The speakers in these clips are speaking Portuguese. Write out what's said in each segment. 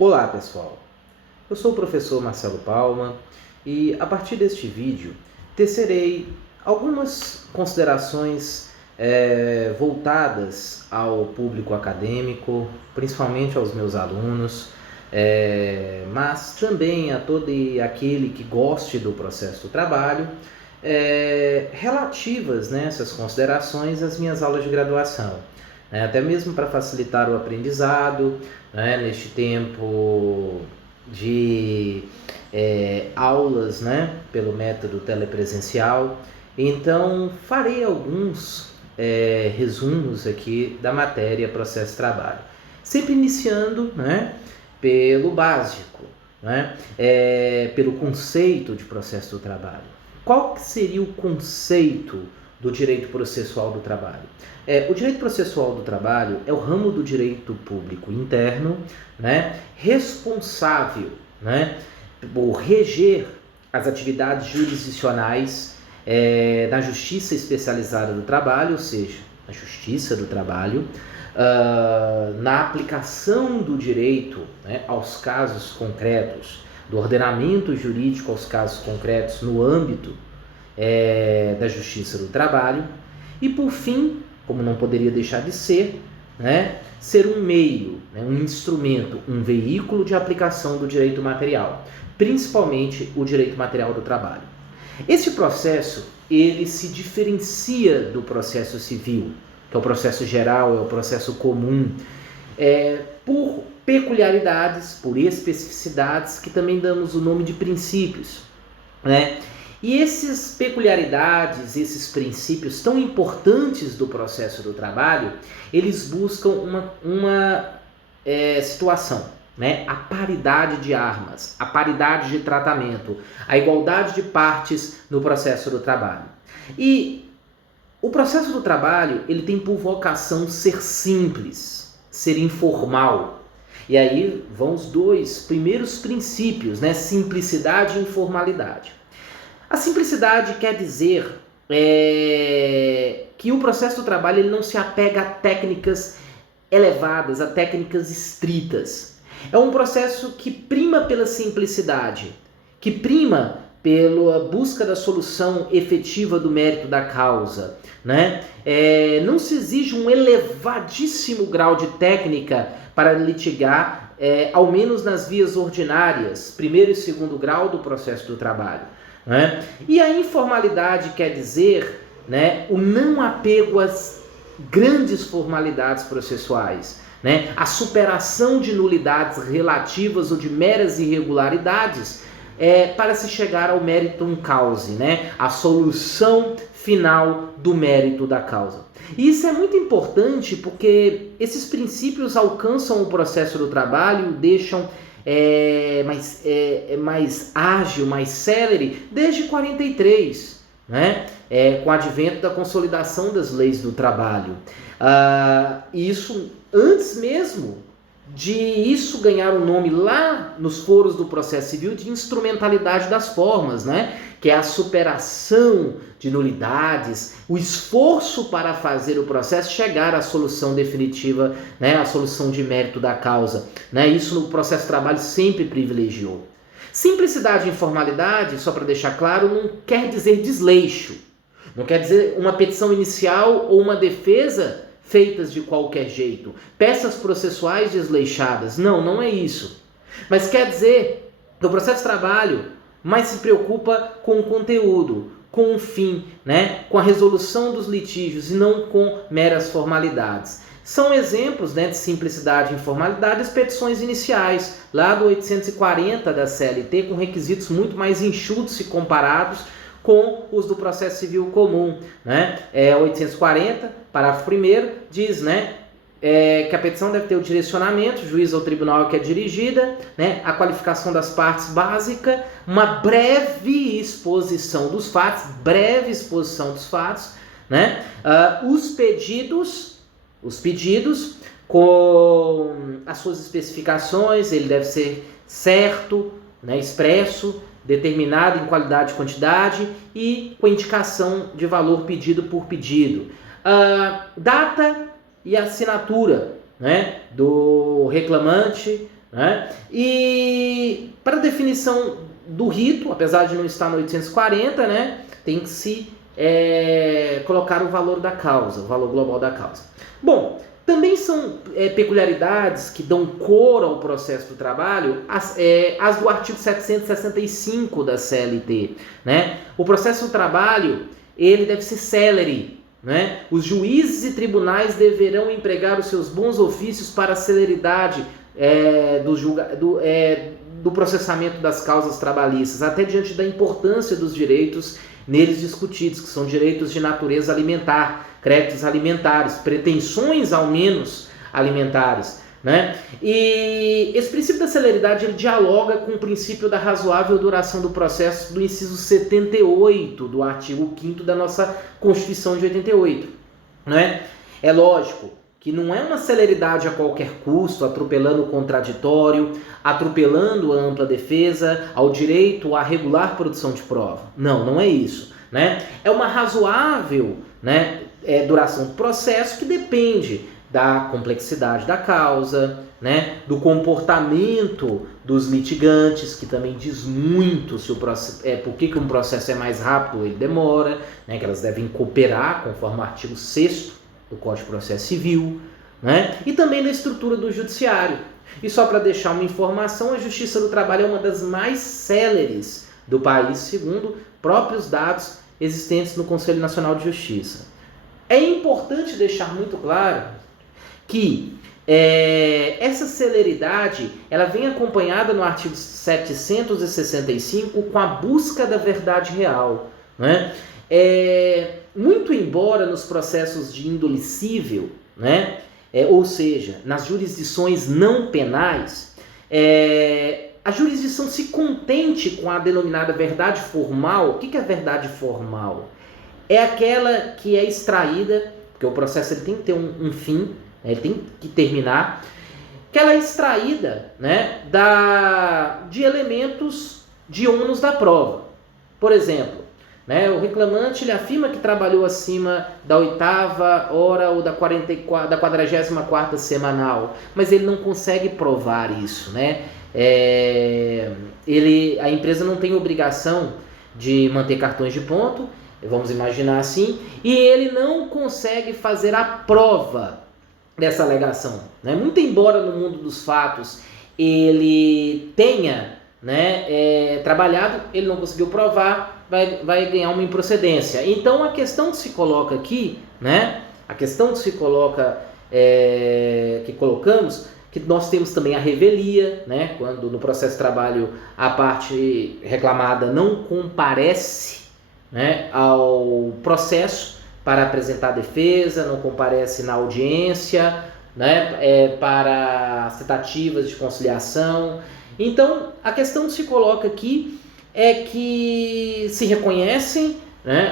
Olá pessoal, eu sou o professor Marcelo Palma e a partir deste vídeo tecerei algumas considerações voltadas ao público acadêmico, principalmente aos meus alunos, mas também a todo aquele que goste do processo do trabalho, relativas nessas considerações às minhas aulas de graduação. Até mesmo para facilitar o aprendizado, neste tempo de aulas pelo método telepresencial. Então, farei alguns resumos aqui da matéria processo de trabalho. Sempre iniciando pelo básico, pelo conceito de processo do trabalho. Qual que seria o conceito do direito processual do trabalho? O direito processual do trabalho é o ramo do direito público interno, responsável por reger as atividades jurisdicionais da Justiça Especializada do Trabalho, ou seja, a Justiça do Trabalho, na aplicação do direito aos casos concretos, do ordenamento jurídico aos casos concretos no âmbito da Justiça do Trabalho, e por fim, como não poderia deixar de ser, ser um meio, um instrumento, um veículo de aplicação do direito material, principalmente o direito material do trabalho. Esse processo, ele se diferencia do processo civil, que é o processo geral, é o processo comum, por peculiaridades, por especificidades, que também damos o nome de princípios, E essas peculiaridades, esses princípios tão importantes do processo do trabalho, eles buscam uma situação, a paridade de armas, a paridade de tratamento, a igualdade de partes no processo do trabalho. E o processo do trabalho, ele tem por vocação ser simples, ser informal. E aí vão os dois primeiros princípios, simplicidade e informalidade. A simplicidade quer dizer que o processo do trabalho ele não se apega a técnicas elevadas, a técnicas estritas. É um processo que prima pela simplicidade, que prima pela busca da solução efetiva do mérito da causa. Não se exige um elevadíssimo grau de técnica para litigar, ao menos nas vias ordinárias, primeiro e segundo grau do processo do trabalho. E a informalidade quer dizer o não apego às grandes formalidades processuais, a superação de nulidades relativas ou de meras irregularidades para se chegar ao meritum causae, a solução final do mérito da causa. E isso é muito importante porque esses princípios alcançam o processo do trabalho e o deixam mais ágil, mais célere desde 43, com o advento da consolidação das leis do trabalho. Isso antes mesmo de isso ganhar o nome lá nos foros do processo civil de instrumentalidade das formas, que é a superação de nulidades, o esforço para fazer o processo chegar à solução definitiva, à solução de mérito da causa. Isso no processo de trabalho sempre privilegiou. Simplicidade e informalidade, só para deixar claro, não quer dizer desleixo, não quer dizer uma petição inicial ou uma defesa feitas de qualquer jeito, peças processuais desleixadas. Não é isso. Mas quer dizer que o processo de trabalho mais se preocupa com o conteúdo, com o fim, com a resolução dos litígios e não com meras formalidades. São exemplos de simplicidade e informalidade as petições iniciais, lá do 840 da CLT, com requisitos muito mais enxutos e comparados com os do processo civil comum. 840, parágrafo 1º, diz que a petição deve ter o direcionamento, juiz ou tribunal que é dirigida, a qualificação das partes básica, uma breve exposição dos fatos, os pedidos com as suas especificações, ele deve ser certo, expresso, determinado em qualidade e quantidade e com indicação de valor pedido por pedido. Data e assinatura do reclamante, né? E para definição do rito, apesar de não estar no 840, né, tem que se colocar o valor da causa, o valor global da causa. Bom, também são peculiaridades que dão cor ao processo do trabalho, as do artigo 765 da CLT, né? O processo do trabalho, ele deve ser célere, né? Os juízes e tribunais deverão empregar os seus bons ofícios para a celeridade do processamento das causas trabalhistas, até diante da importância dos direitos neles discutidos, que são direitos de natureza alimentar, créditos alimentares, pretensões ao menos alimentares, né? E esse princípio da celeridade, ele dialoga com o princípio da razoável duração do processo do inciso 78 do artigo 5º da nossa Constituição de 88, né? É lógico que não é uma celeridade a qualquer custo, atropelando o contraditório, atropelando a ampla defesa, ao direito à regular produção de prova. Não, não é isso, né? É uma razoável, né, duração do processo que depende da complexidade da causa, né, do comportamento dos litigantes, que também diz muito se o processo, por que um processo é mais rápido ou ele demora, né, que elas devem cooperar conforme o artigo 6º do Código de Processo Civil, né? E também da estrutura do judiciário. E só para deixar uma informação, a Justiça do Trabalho é uma das mais céleres do país, segundo próprios dados existentes no Conselho Nacional de Justiça. É importante deixar muito claro que essa celeridade, ela vem acompanhada no artigo 765 com a busca da verdade real, né? Muito embora nos processos de índole cível, né, ou seja, nas jurisdições não penais, a jurisdição se contente com a denominada verdade formal. O que é a verdade formal? É aquela que é extraída, porque o processo ele tem que ter um fim, né, ele tem que terminar, que ela é extraída, né, de elementos de ônus da prova. Por exemplo, o reclamante ele afirma que trabalhou acima da 8ª hora ou da 44ª semanal, mas ele não consegue provar isso, né? A empresa não tem obrigação de manter cartões de ponto, vamos imaginar assim, e ele não consegue fazer a prova dessa alegação, né? Muito embora no mundo dos fatos ele tenha, trabalhado, ele não conseguiu provar, vai ganhar uma improcedência. Então a questão que se coloca aqui, a questão que se coloca, que colocamos, que nós temos também a revelia, quando no processo de trabalho a parte reclamada não comparece, ao processo para apresentar a defesa, não comparece na audiência, para citativas de conciliação. Então a questão que se coloca aqui é que se reconhecem,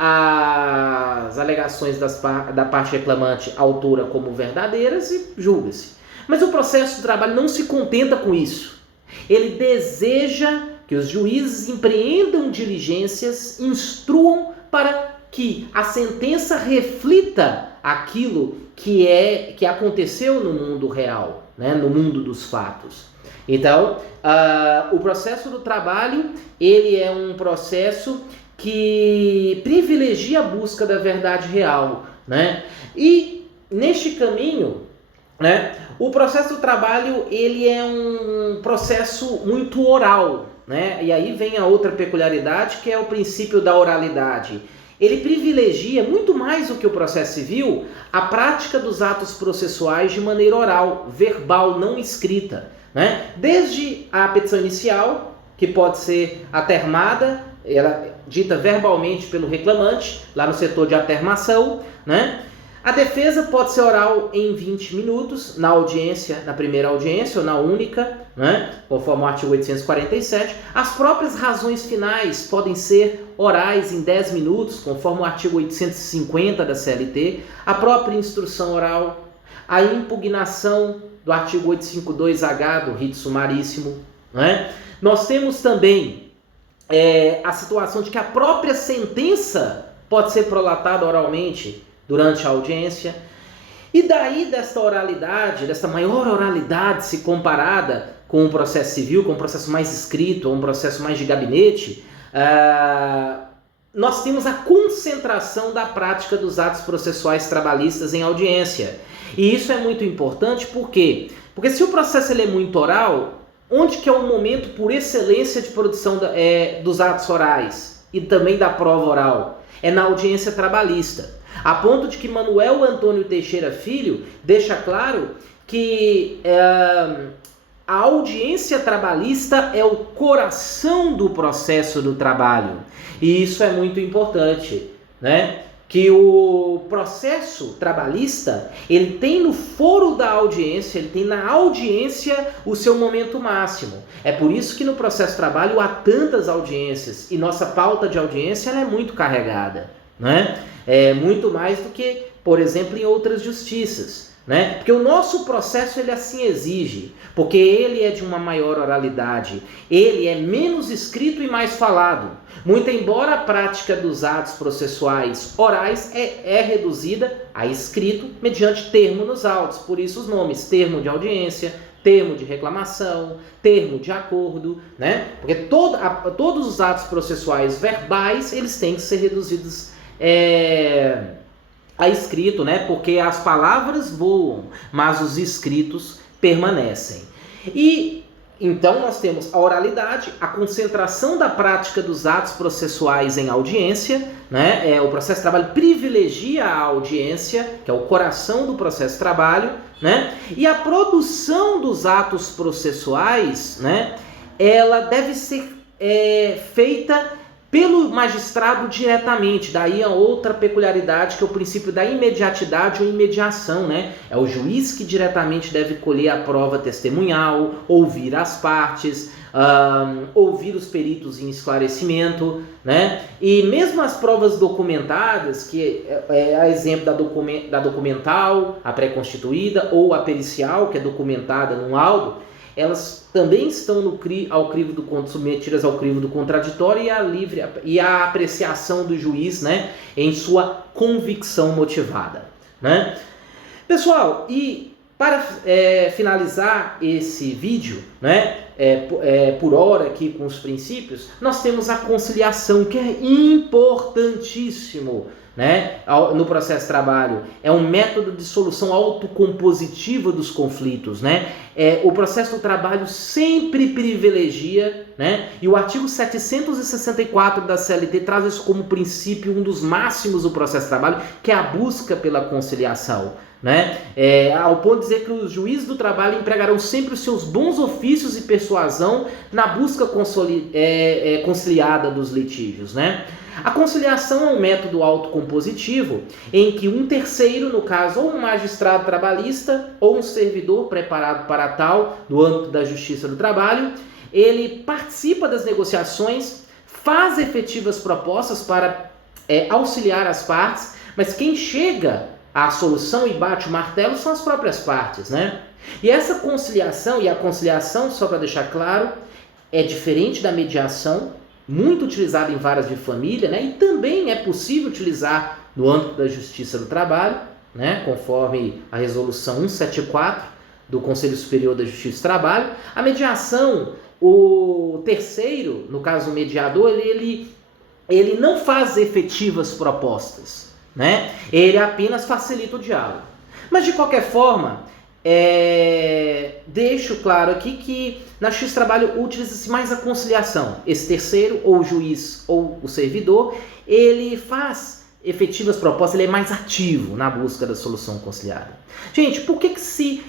as alegações da parte reclamante autora como verdadeiras e julga-se. Mas o processo de trabalho não se contenta com isso. Ele deseja que os juízes empreendam diligências, instruam para que a sentença reflita aquilo que aconteceu no mundo real, no mundo dos fatos. Então, o processo do trabalho, ele é um processo que privilegia a busca da verdade real, E neste caminho, o processo do trabalho, ele é um processo muito oral, E aí vem a outra peculiaridade, que é o princípio da oralidade. Ele privilegia, muito mais do que o processo civil, a prática dos atos processuais de maneira oral, verbal, não escrita. Desde a petição inicial, que pode ser atermada, ela dita verbalmente pelo reclamante, lá no setor de atermação, A defesa pode ser oral em 20 minutos, na primeira audiência ou na única, conforme o artigo 847. As próprias razões finais podem ser orais em 10 minutos, conforme o artigo 850 da CLT. A própria instrução oral, a impugnação do artigo 852H do rito sumaríssimo. Nós temos também a situação de que a própria sentença pode ser prolatada oralmente durante a audiência. E daí desta oralidade, desta maior oralidade se comparada com o processo civil, com um processo mais escrito, ou um processo mais de gabinete, nós temos a concentração da prática dos atos processuais trabalhistas em audiência. E isso é muito importante, por quê? Porque se o processo ele é muito oral, onde que é o momento por excelência de produção dos atos orais e também da prova oral? É na audiência trabalhista. A ponto de que Manuel Antônio Teixeira Filho deixa claro que a audiência trabalhista é o coração do processo do trabalho. E isso é muito importante, né? Que o processo trabalhista, ele tem no foro da audiência, ele tem na audiência o seu momento máximo. É por isso que no processo trabalho há tantas audiências e nossa pauta de audiência ela é muito carregada, né? É muito mais do que, por exemplo, em outras justiças, né? Porque o nosso processo ele assim exige, porque ele é de uma maior oralidade, ele é menos escrito e mais falado. Muito embora a prática dos atos processuais orais é reduzida a escrito mediante termo nos autos, por isso os nomes termo de audiência, termo de reclamação, termo de acordo, né? Porque todos os atos processuais verbais eles têm que ser reduzidos a escrito, né? Porque as palavras voam, mas os escritos permanecem. E então nós temos a oralidade, a concentração da prática dos atos processuais em audiência, né? O processo de trabalho privilegia a audiência, que é o coração do processo de trabalho, né? E a produção dos atos processuais, né? Ela deve ser feita pelo magistrado diretamente. Daí a outra peculiaridade, que é o princípio da imediatidade ou imediação, né? É o juiz que diretamente deve colher a prova testemunhal, ouvir as partes, ouvir os peritos em esclarecimento, né? E mesmo as provas documentadas, que é a exemplo da documental, a pré-constituída, ou a pericial, que é documentada num laudo, elas também estão submetidas ao crivo do contraditório e a apreciação do juiz, né, em sua convicção motivada, né? Pessoal, e para finalizar esse vídeo, né, por hora aqui com os princípios, nós temos a conciliação, que é importantíssimo, né, no processo de trabalho. É um método de solução autocompositiva dos conflitos, né? O processo do trabalho sempre privilegia, né? E o artigo 764 da CLT traz isso como princípio, um dos máximos do processo de trabalho, que é a busca pela conciliação, né? Ao ponto de dizer que os juízes do trabalho empregarão sempre os seus bons ofícios e persuasão na busca conciliada dos litígios, né? A conciliação é um método autocompositivo em que um terceiro, no caso, ou um magistrado trabalhista ou um servidor preparado para tal, no âmbito da Justiça do Trabalho, ele participa das negociações, faz efetivas propostas para auxiliar as partes, mas quem chega à solução e bate o martelo são as próprias partes, né? E essa conciliação, e a conciliação, só para deixar claro, é diferente da mediação, muito utilizada em varas de família, né? E também é possível utilizar no âmbito da Justiça do Trabalho, né? Conforme a resolução 174 do Conselho Superior da Justiça do Trabalho. A mediação, o terceiro, no caso o mediador, ele não faz efetivas propostas, né? Ele apenas facilita o diálogo. Mas de qualquer forma, deixo claro aqui que na Justiça do Trabalho utiliza-se mais a conciliação. Esse terceiro, ou o juiz ou o servidor, ele faz efetivas propostas, ele é mais ativo na busca da solução conciliada. Gente, por que se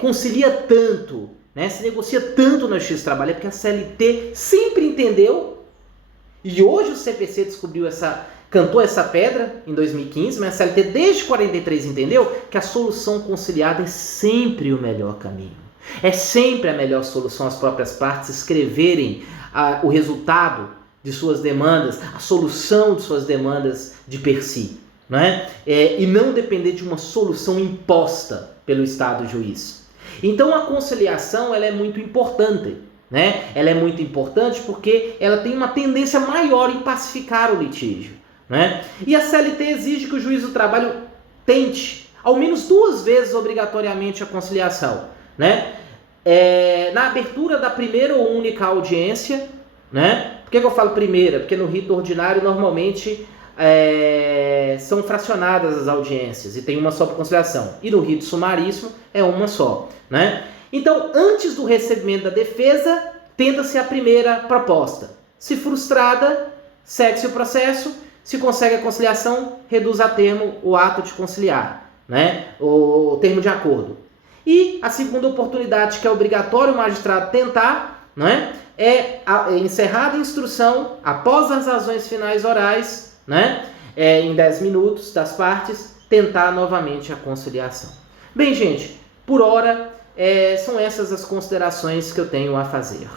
concilia tanto, né? Se negocia tanto na Justiça do Trabalho? É porque a CLT sempre entendeu, e hoje o CPC cantou essa pedra em 2015, mas a CLT desde 43 entendeu que a solução conciliada é sempre o melhor caminho. É sempre a melhor solução as próprias partes escreverem o resultado de suas demandas, a solução de suas demandas de per si, né? E não depender de uma solução imposta pelo Estado juiz. Então a conciliação ela é muito importante, né? Ela é muito importante porque ela tem uma tendência maior em pacificar o litígio, né? E a CLT exige que o juiz do trabalho tente ao menos 2 vezes obrigatoriamente a conciliação, né? na abertura da primeira ou única audiência, né? Por que eu falo primeira? Porque no rito ordinário normalmente são fracionadas as audiências e tem uma só para conciliação. E no rito sumaríssimo é uma só, né? Então, antes do recebimento da defesa, tenta-se a primeira proposta. Se frustrada, segue-se o processo. Se consegue a conciliação, reduz a termo o ato de conciliar, né? O termo de acordo. E a segunda oportunidade, que é obrigatório o magistrado tentar, né? Encerrada a instrução, após as razões finais orais, né? Em 10 minutos das partes, tentar novamente a conciliação. Bem, gente, por hora, são essas as considerações que eu tenho a fazer.